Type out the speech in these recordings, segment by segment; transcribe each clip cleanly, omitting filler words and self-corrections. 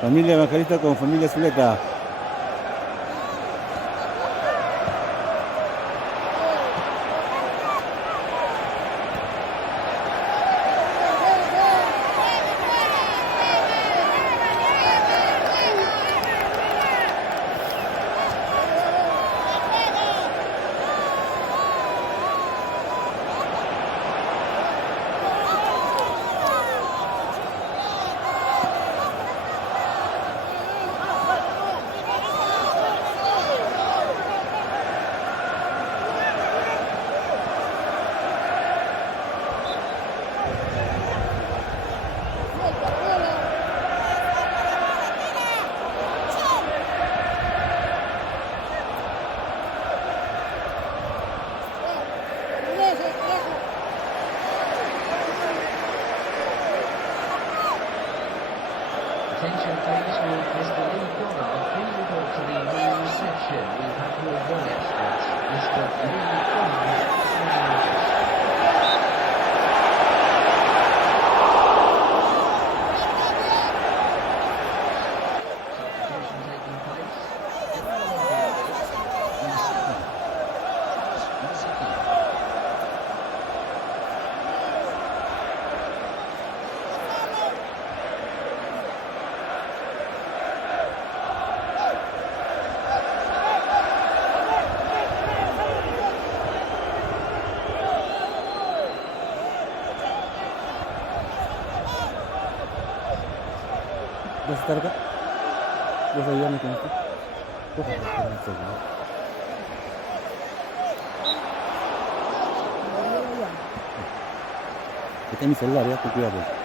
Familia Makarista con familia Zuleta. Attention please, Mr. Lee Connor, please report to the new reception. We have your voice. That's Mr. Lee Connor. Substitution taking place. ¿Vas a estar acá? ¿Vas a ayudarme con esto? Coja, espera un segundo. Este es mi celular, ya, ten cuidado.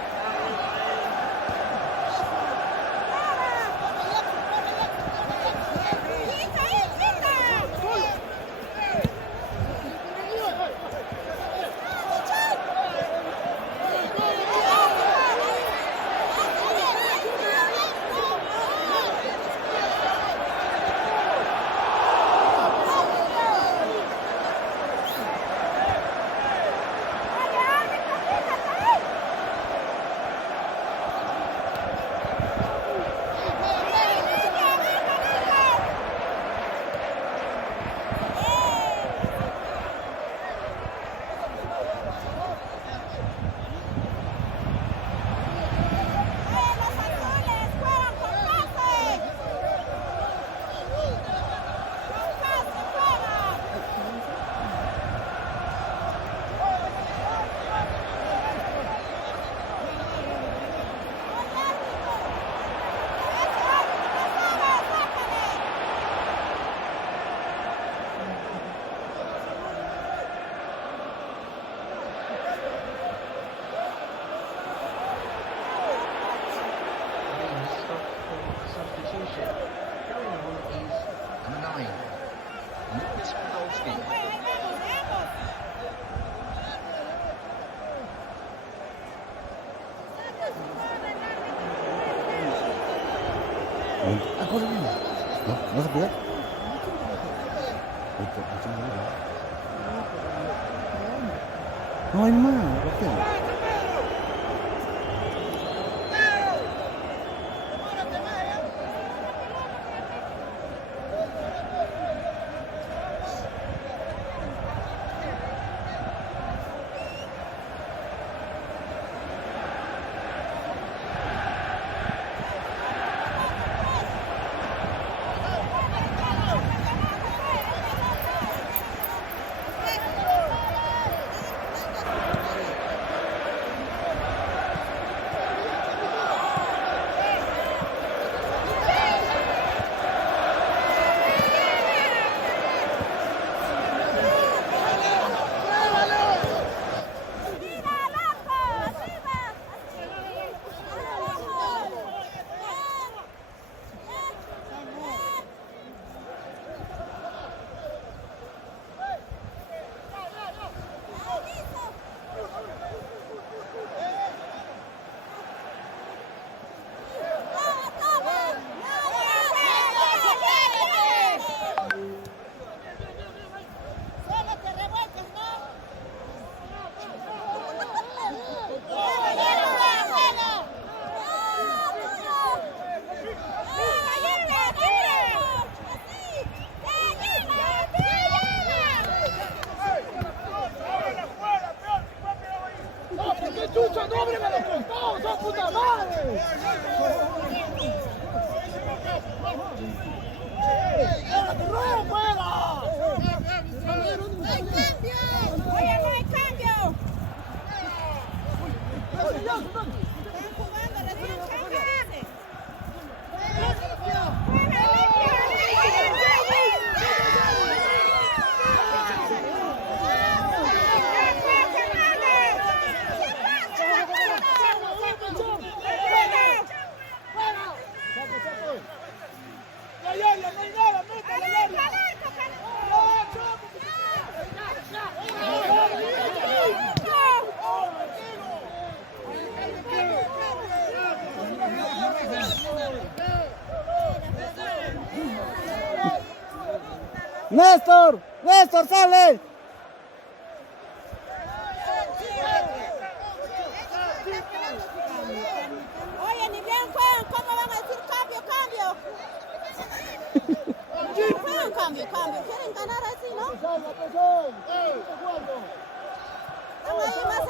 Substitution. Going on is 9. Lucas Podolski. Ah, corre bien. ¿No? ¿No vas a pegar? No hay más, ¿por qué? Oye, no hay cambio. Están jugando, recién cambio, dice. Néstor, Néstor, sale. Oye, ni bien juegan, ¿cómo van a decir cambio, cambio? Juegan cambio, cambio. Quieren ganar así, ¿no? Están ahí más...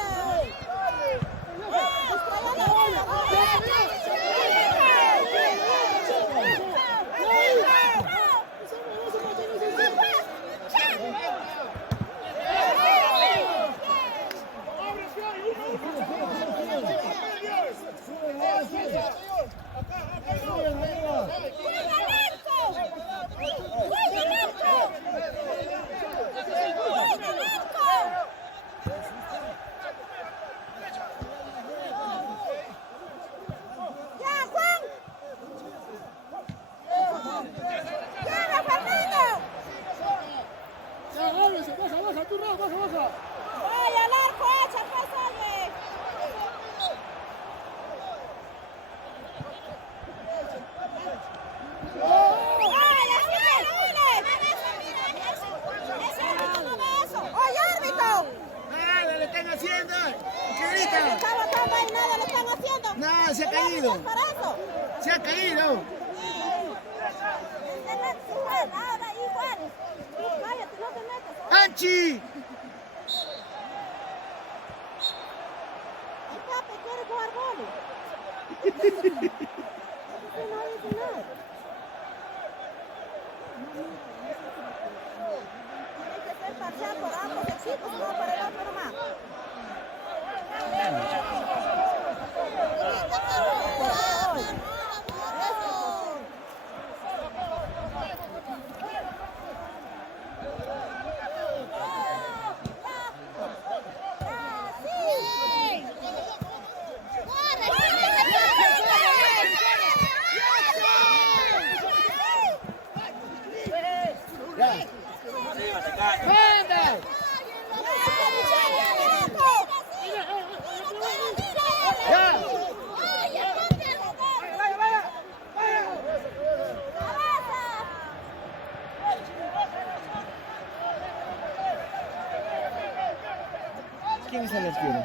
¡Vaya, al arco, echa, pásale! ¡Vaya, ¡oye, árbitro! ¡Nada le están haciendo! ¿Qué grita? Está botando ahí, nada le están haciendo. No, se ha caído. Se ha caído. Ahora igual. Cállate, no te metas. ¡Anchi! El Pape quiere jugar vóley. No dice nada. Tiene que ser parcial por ambos equipos, no para el otro nomás. ¿Quién es el arquero?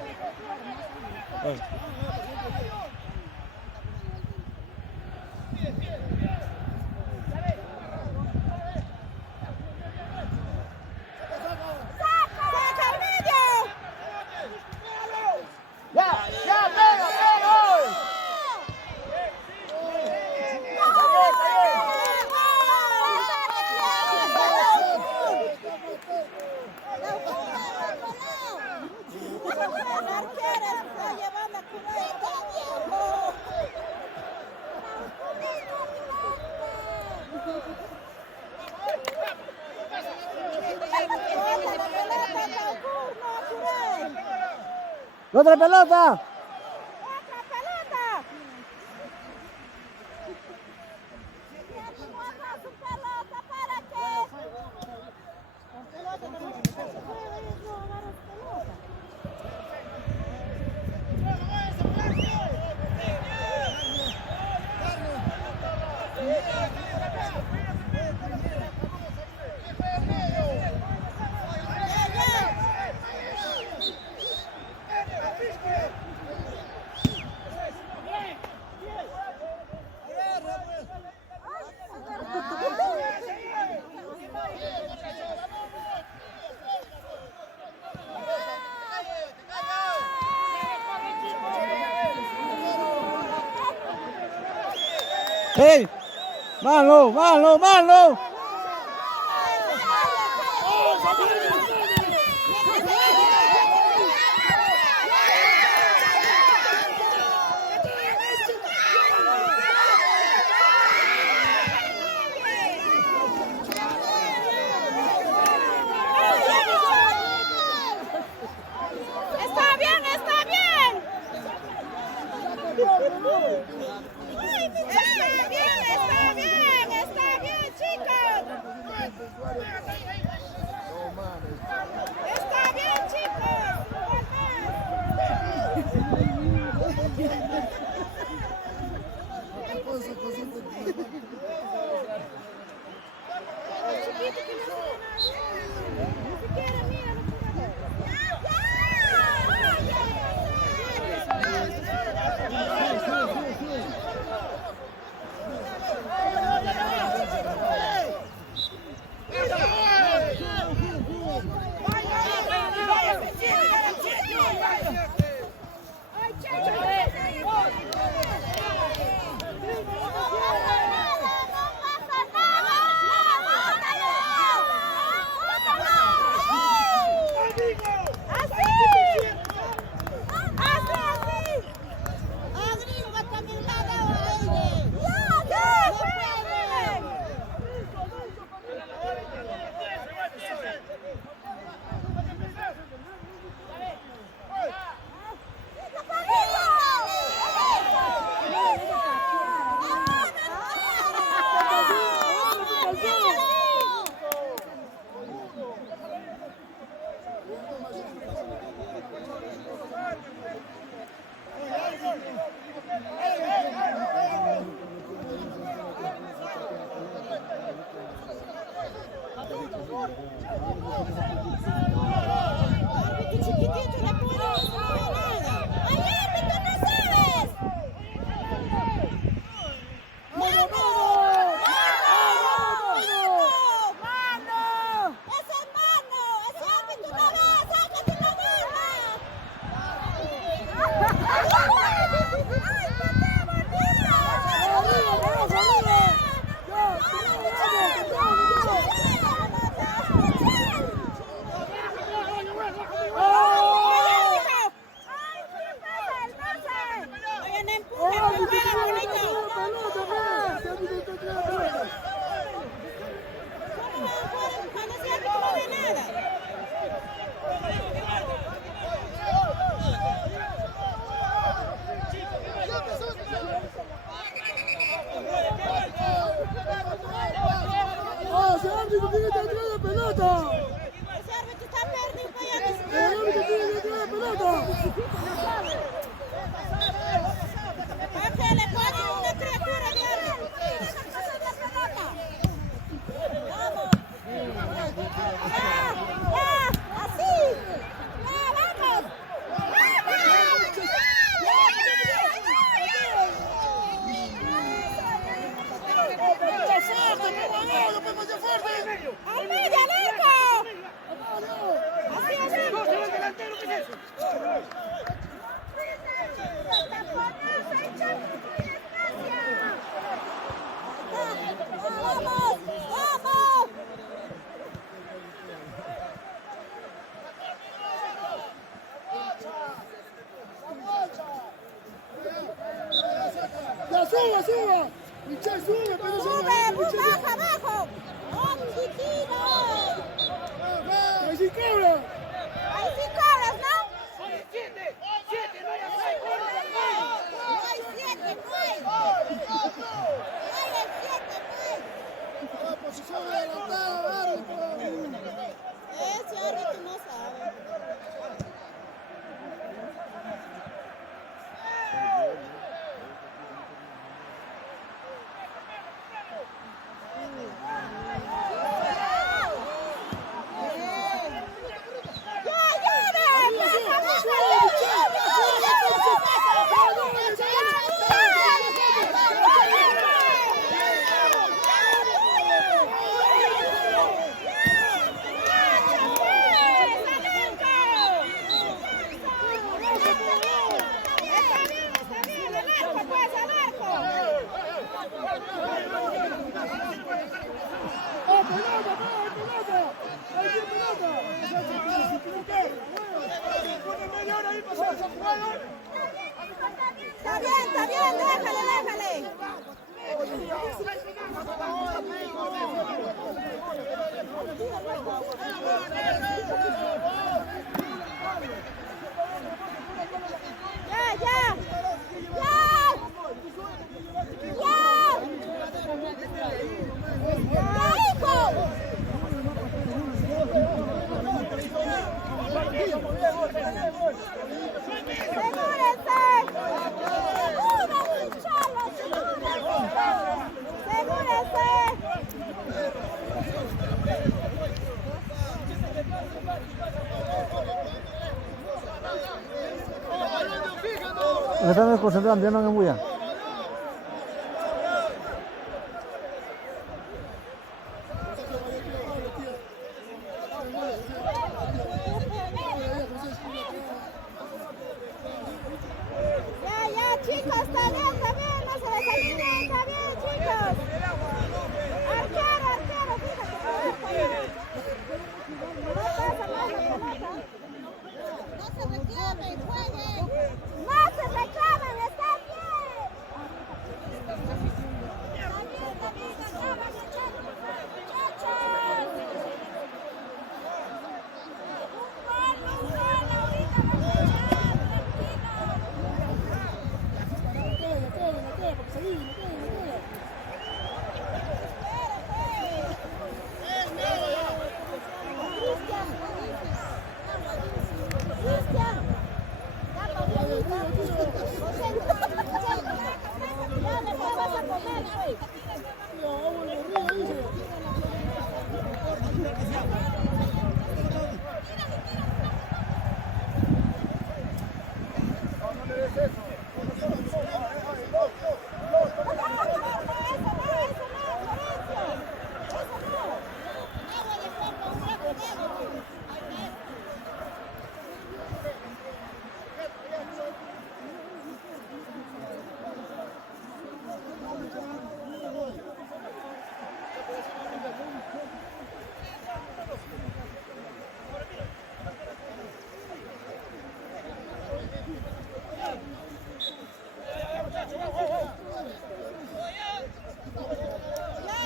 ¡Otra pelota! ¡Otra pelota! ¡Su pelota para qué! Con pelota no se puede no agarrar pelota. ¡Hey! ¡Mano, mano, mano! Está bien, está bien. Está bien, chicos. Está bien, chicos. Chiquitito, no puedo nada. ¡Ay, árbitro, no sabes! ¡Mano! ¡Ese es mano! ¡Ese árbitro no va! ¡Sácate la mano! ¡Suba! ¡Michelle, sube! ¡Pero ¡Baja, abajo! ¡Ahí sí cobra! Ahí sí cobras, ¿no? ¡Siete! ¡No hay No hay 7, no hay. No hay el 7, no hay. ¡La posición adelantada, árbitro! Ese árbitro no sabe. Se están desconcentrando, ya no me embullan. Ya, chicos, está bien, no se desanime, está bien, chicos. Arquero, fíjate. No pasa nada, la pelota. No se reclamen, jueguen. No se reclamen, está bien. Está bien, acaban, muchachos. Un gol, ahorita vamos a echar,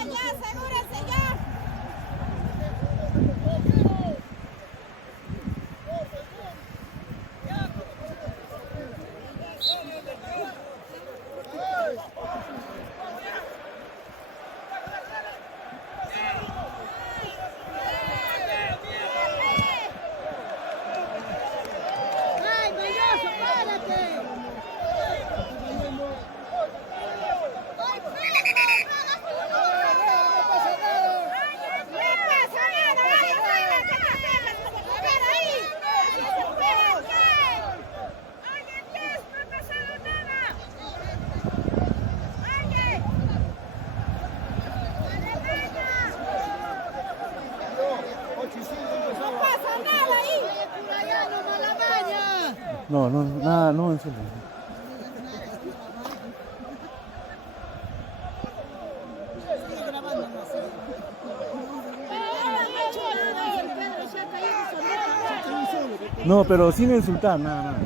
Ya, asegúrense ya. ¡Ay, Mendoza, párate! No, nada, no, en serio. No, pero sin insultar, nada. No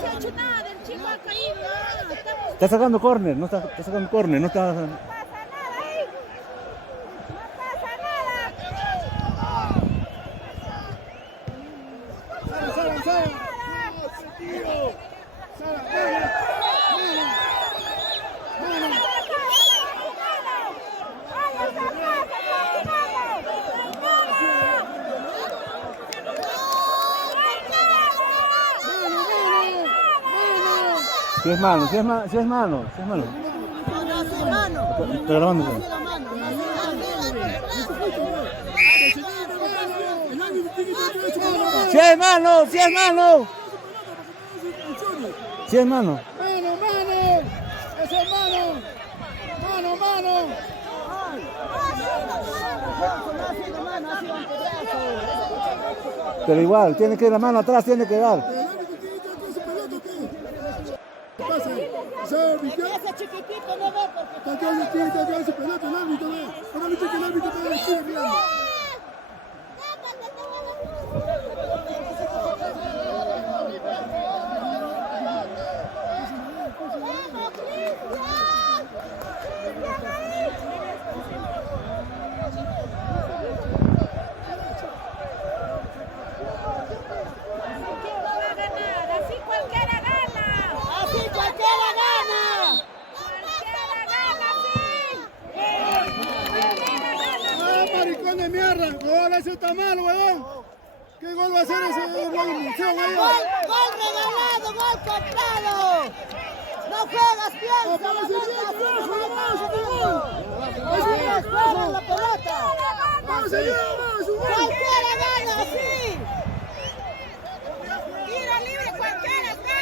se ha hecho nada, el chico ha caído. Está sacando córner, no está sacando córner, no está. No pasa nada ahí. No pasa nada. Si es mano. Estoy grabando. Si es mano. Si es mano. Eso es mano. Pero igual, tiene que ir la mano atrás, tiene que dar. Ese chiquitito no ve porque... Así cualquiera gana. Maricón de mierda, gol, ese está mal, weón. ¿Qué gol va a hacer ese gol de munición ahí? Gol regalado, gol comprado. No juegas bien, la pelota. Cualquiera gana así. Tiro libre, cualquiera gana.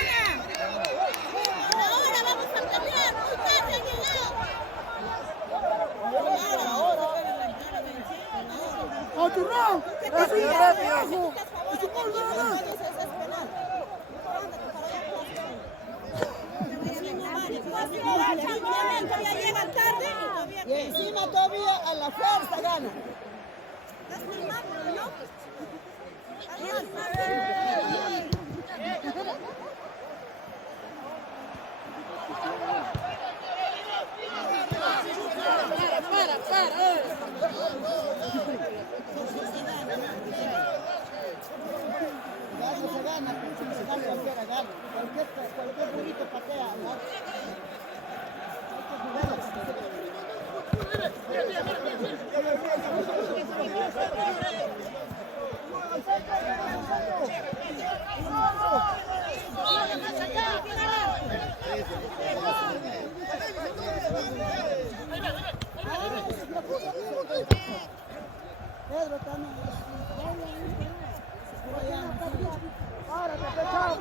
Y encima todavía a la fuerza gana. Se gana, cualquiera gana. Cualquier burrito patea, ¿no? Pedro también. Ahora te pechamos.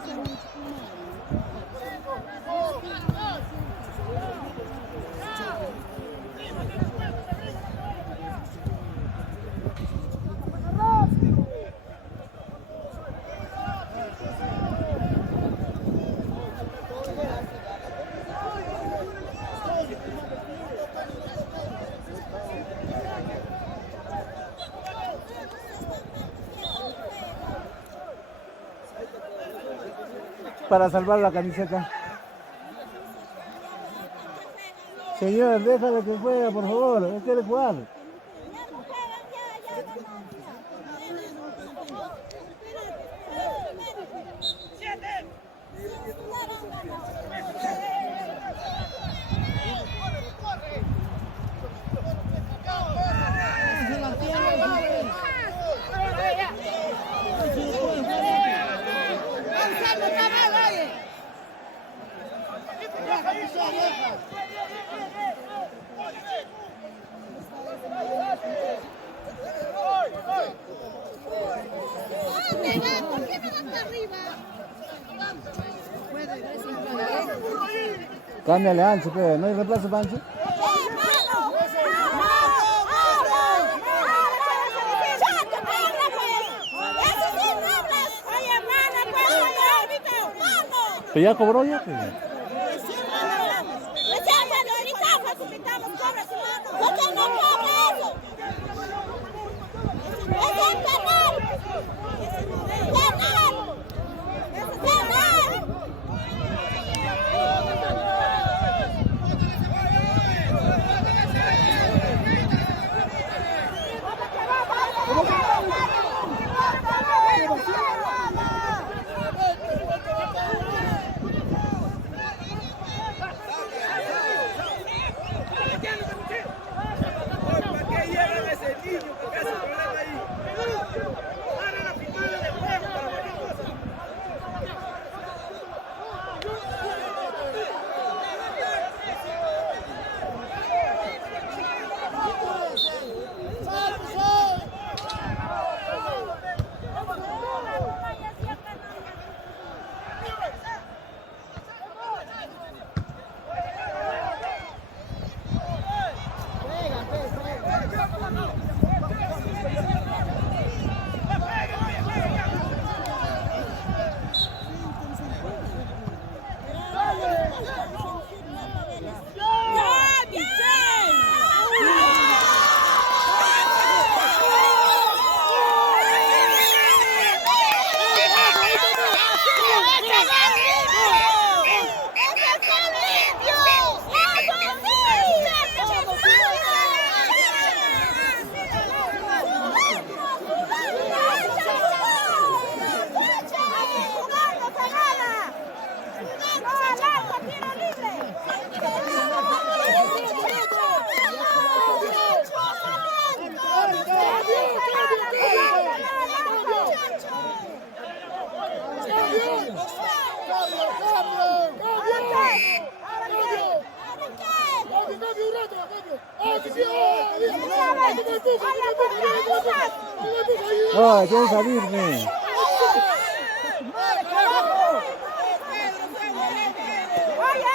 Para salvar la camiseta. Señor, déjale que juegue, por favor. Él quiere jugar. ¿Por qué me das arriba? Cámbiale a Ancho, ¿no hay reemplazo para Ancho? ¿Pero ya cobró ya? No, quiere salirme. ¡Oye,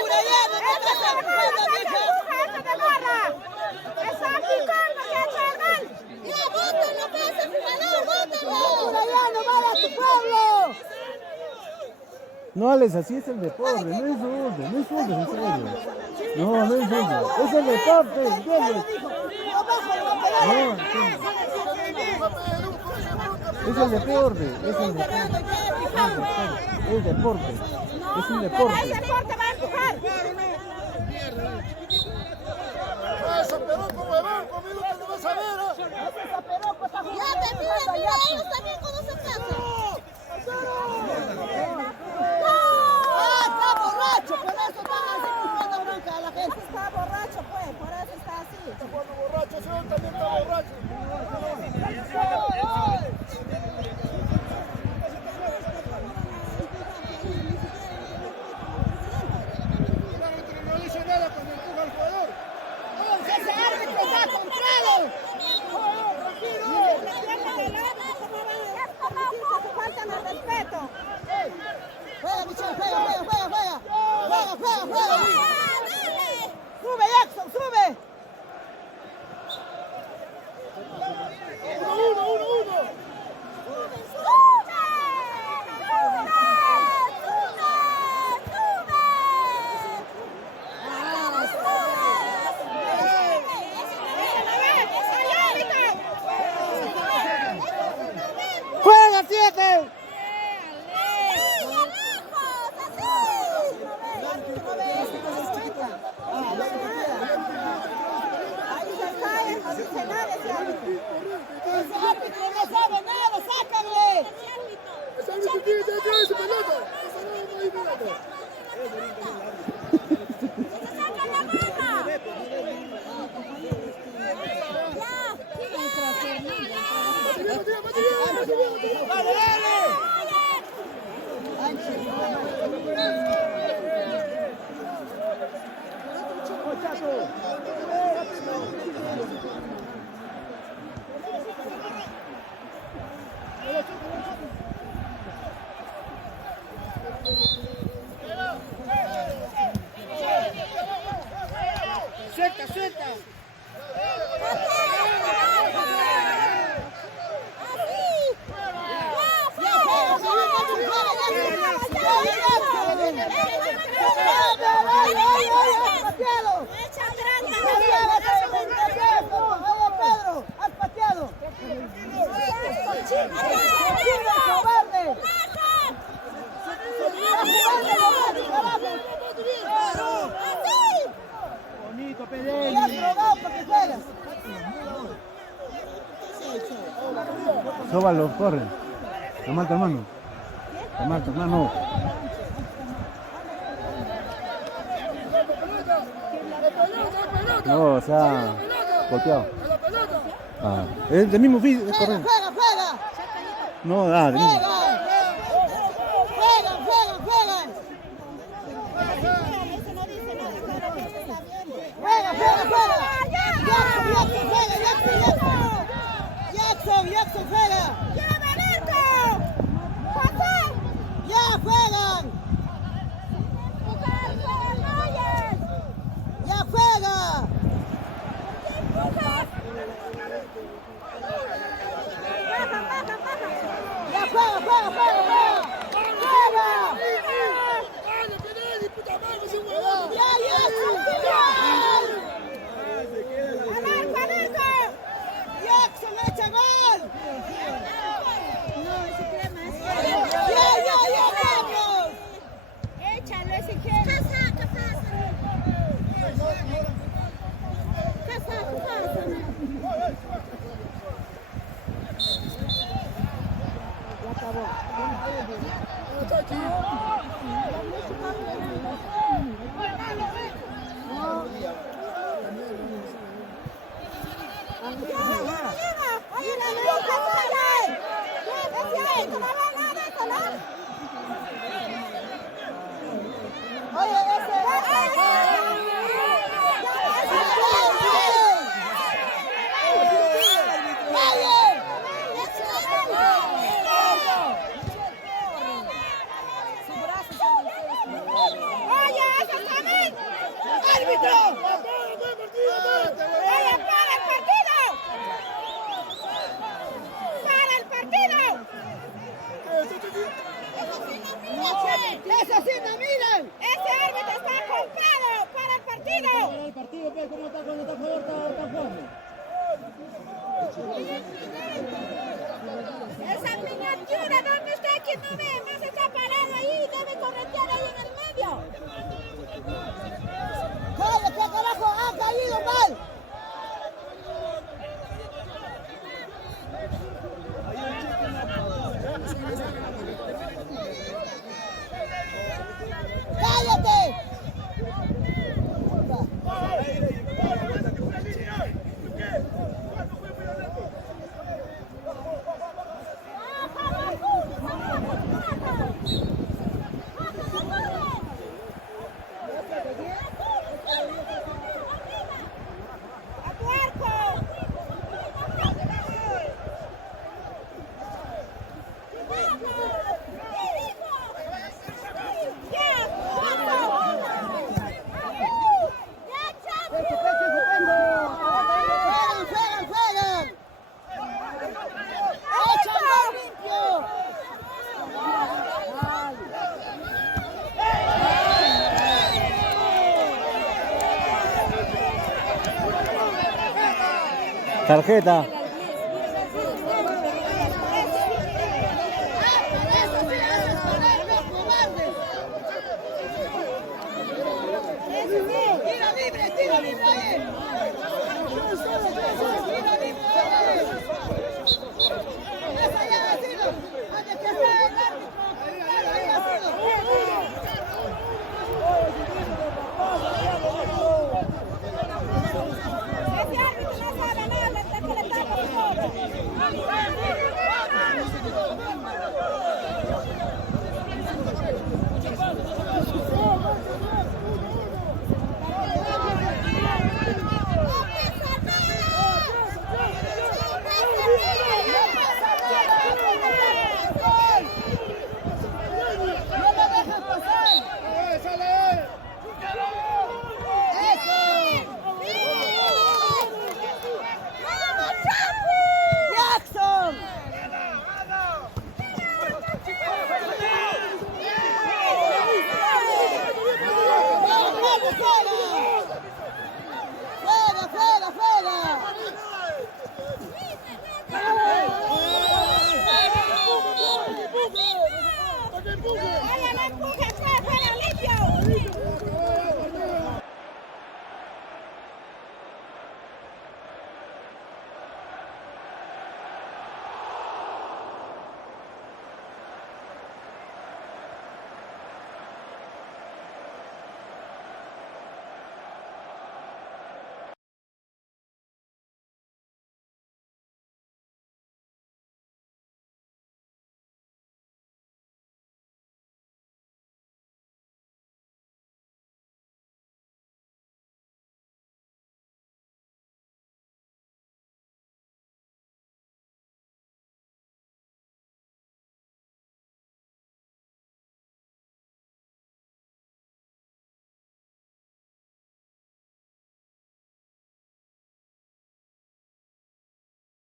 Purellano, ¿qué estás empujando, mija? ¡Ya, bótalo, pase, jugador, bótalo! Purellano, vale a tu pueblo. No hables así, es el deporte, no insultes, no insultes, en serio. No, no insultes, es el deporte, ¿entiendes? No, sí. Es el deporte, es el deporte. Es deporte, es un deporte. Eso, pero como huevón, conmigo te lo vas a ver. Ya te piden, mira, ellos también cuando se casan. Está borracho, por eso están así empujando bronca a la gente. Está borracho, pues, por eso está así. Cuando borracho, ese hombre también está borracho. No dice nada cuando empuja al jugador. ¡Ese árbitro está comprado! Faltan el respeto. Juega, Michelle, juega. Sube, Jackson, sube. Uno. ¡Juega, 7! Ese árbitro no sabe nada, sácale. Ese árbitro tiene que traer su pelota. Ese no hay pelota. Suelta. Bonito, Pedro. Ya drogado para que juegas. Sóbalo, corre. Toma tu hermano. Toma tu hermano. No, o sea, golpeado. Ah, es del mismo físico, correcto. Juega. No, del mismo. Juega. Jackson, juega. Ya juegan. Ya juega. Ya Jackson, echa gol. Vamos. Échalo si quieres. Casa. Oye, eso está Tarjeta.